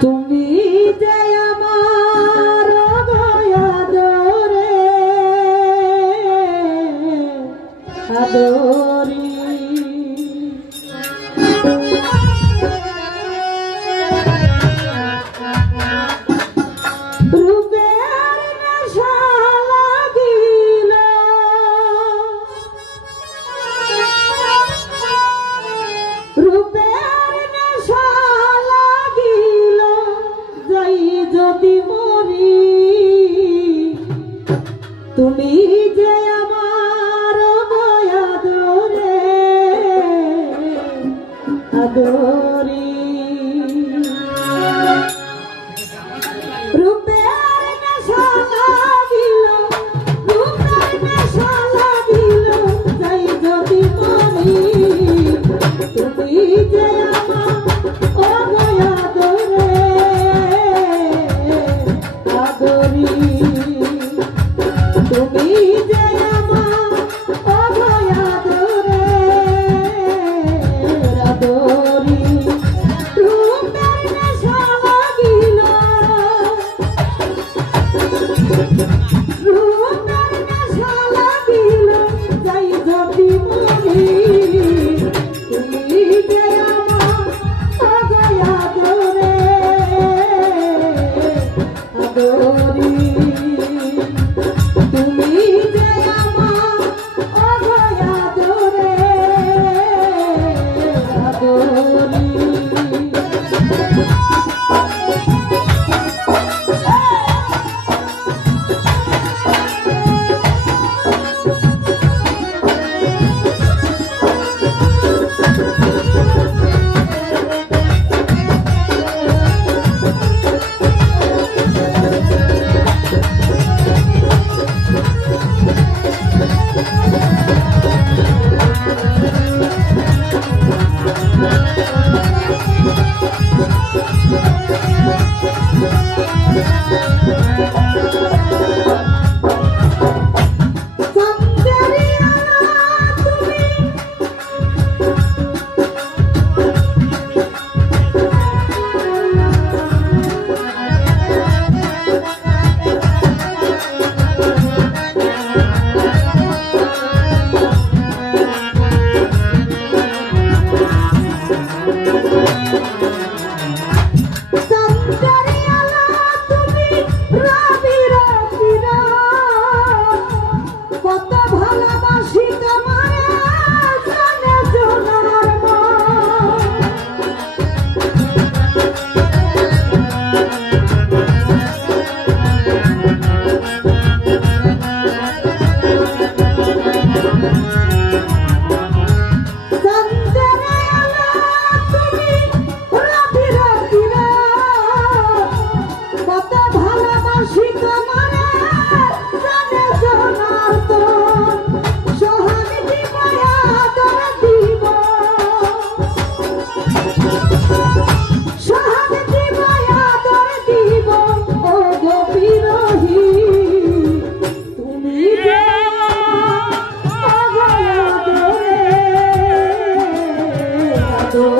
Tu তুমি Criador.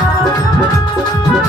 Música